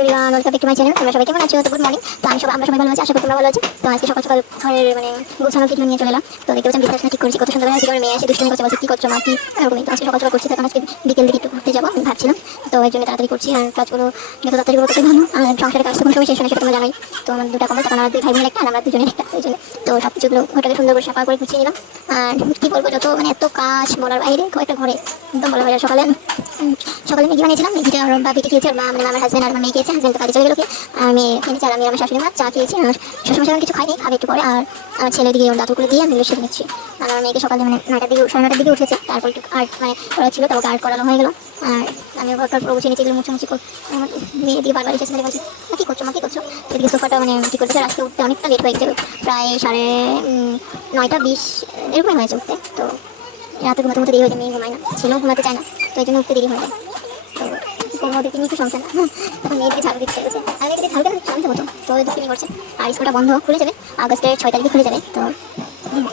Everyone, welcome back to my channel. তোমরা সবাই কেমন আছো? তো গুড মর্নিং। তো আমরা সবাই ভালো আছি, আশা করি তোমরা ভালো আছো। তো আজকে সকাল সকাল ঘরের গোছানো কিছু নিয়ে চলে এলাম। তো দেখতে পাচ্ছি বিছানা ঠিক করছি, কত সুন্দর হয়। আমার মেয়ে এসে দুষ্টুমি করছে, বলছে কি করছো মা, কি এরকমই। তো আজকে সকাল সকাল করছি, তখন আজকে বিকেল দিকে একটু ঘুরতে যাবো আমি ভাবছিলাম। তো এই জন্য তাড়াতাড়ি করছি, আর কাজগুলো যত তাড়াতাড়ি করতে ভালো। আর সংসারের কাজ তখন সময় শেষ হয় সেটা তোমরা জানোই। তো আমার দুটা কমল, তখন আমার দুই ভাই বোনের একটা, আর আমরা দুজনের একটা। ওই জন্য তো সব কিছুগুলো ঘরটাকে সুন্দর করে সাফা করে গুছিয়ে নিলাম। আর কি বলবো, যত এত কাজ বলার বাইরে, একটা ঘরে একদম বলা বাইরে। সকালে ম্যাগি বানিয়েছিলাম, ম্যাগিটা আর বাবিকে খেয়েছে, আর আমার হাজব্যান্ড আর আমার মেয়ে খেয়েছে। হাজব্যান্ড তো কাজে চলে গেল, আর মেয়ে খেয়েছে, আর আমি আমার শাশুড়ি মা চা খেয়েছি। আর শ্বশুরমশাই কিছু খাইনি, খাবে একটু পরে। আর আমার ছেলে দিকে ওর দাঁতগুলো দিয়ে আমি সেরে নিচ্ছি। আর আমার মেয়েকে সকালে 9টার দিকে 9:30 দিকে উঠেছে, তারপর একটু আর্ট করা ছিল, তারপর আর্ট করানো হয়ে গেল। আর আমি ঘরটার পুরো গুছিয়ে নিচ্ছি, এগুলো মুছামুছি করে। আমার মেয়ে দিয়ে বারবার এসেছে, বলছে মা কী করছো, মা কী করছো। সেদিকে সোফাটা কী করতেছে, আজকে উঠতে অনেকটা লেট হয়ে গেছে, প্রায় 9:20 এরকমই হয়েছে উঠতে। তো রাতে ঘুমাতে দেরি হয়ে যায়, মেয়ে ঘুমায় না, ছেলেও ঘুমাতে চায় না, তো এই জন্য উঠতে দেরি হয়ে যায়। তো ওদেরকে নিয়ে একটু সমস্যা না, তখন মেয়েদিকে ঝাড়ু দিচ্ছে, আমি এদিকে ঝাড়ু কেন শান্ত মতো। তো ওই দুষ্টুমি করছে। আর স্কুলটা বন্ধ খুলে যাবে আগস্টের 6 তারিখে খুলে যাবে। তো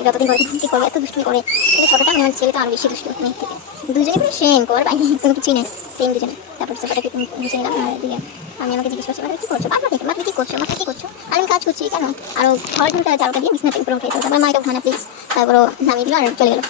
যতদিন করে কী করবে, এত দুষ্টুমি করে। কিন্তু ছোটোটা আমার ছেলেটা আরও বেশি দুষ্টু মেয়ের থেকে। দুজনে পুরো সেম, করার বাইরে কোনো কিছুই নেই, সেম দুজনে। তারপর সোফাটাকে গুছিয়ে নিলাম। আর এদিকে আমি আমাকে জিজ্ঞেস করছি, কী করছো বাবা, তুমি কী করছো, মাকে কী করছো। আর আমি কাজ করছি কেন। আরও ঘর ঢুলটা চারোটা দিয়ে বিছনাতে উপরে উঠে তারপর মা এটা উঠানা প্লিজ, তারপরও নামিয়ে দিল আর চলে গেলো।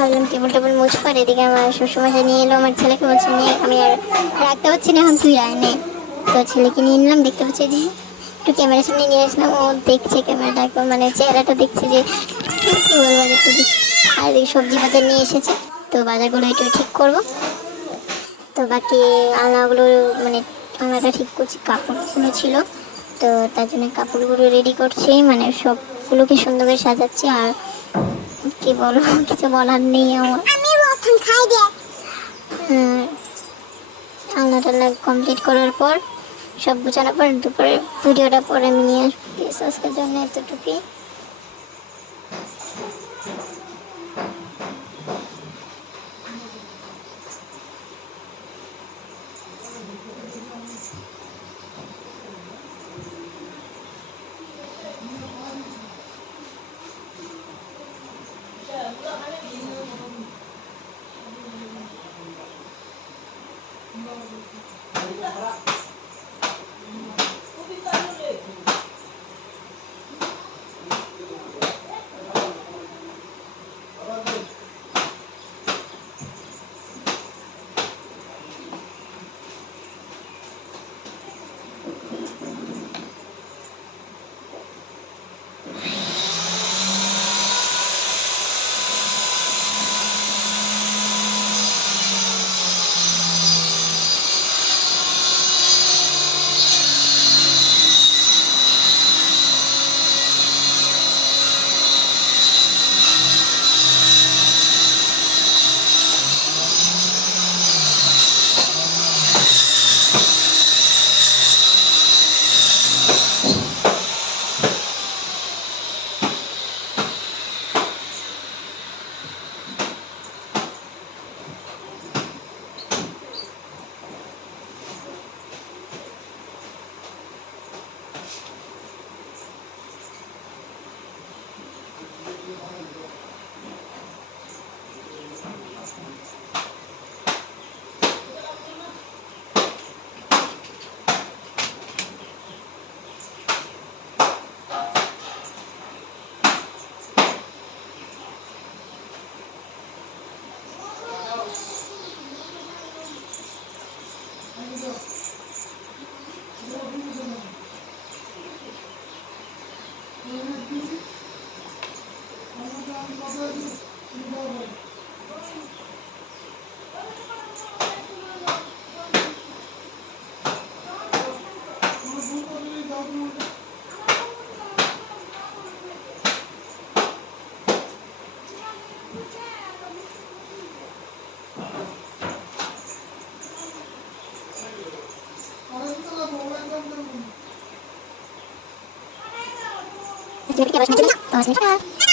ভাবলাম টেবিল টেবিল মুছবো, আর এদিকে আমার শ্বশুরমশাই নিয়ে এলো আমার ছেলেকে, বলছে নিয়ে আমি আর রাখতে পারছি না, এখন তুই রায় নে। তো ছেলেকে নিয়ে নিলাম, দেখতে পাচ্ছি যে একটু ক্যামেরার সামনে নিয়ে আসলাম, ও দেখছে ক্যামেরাটা, চেহারাটা দেখছে যে কী বলবো একটু। আর এই সবজি বাজার নিয়ে এসেছে, তো বাজারগুলো একটু ঠিক করবো। তো বাকি আলনাগুলো আলনাটা ঠিক করছি, কাপড়গুলো ছিল, তো তার জন্য কাপড়গুলো রেডি করছি, সবগুলোকে সুন্দর করে সাজাচ্ছি। আর কি বলবো, কিছু বলার নেই আমার। আলনা টালনা কমপ্লিট করার পর, সব গোছানোর পর, দুপুরে ভিডিওটা পরে আমি নিয়ে আসবো। আজকের জন্য এতটুকুই। কি আবার শুনছিলেন তো আজকে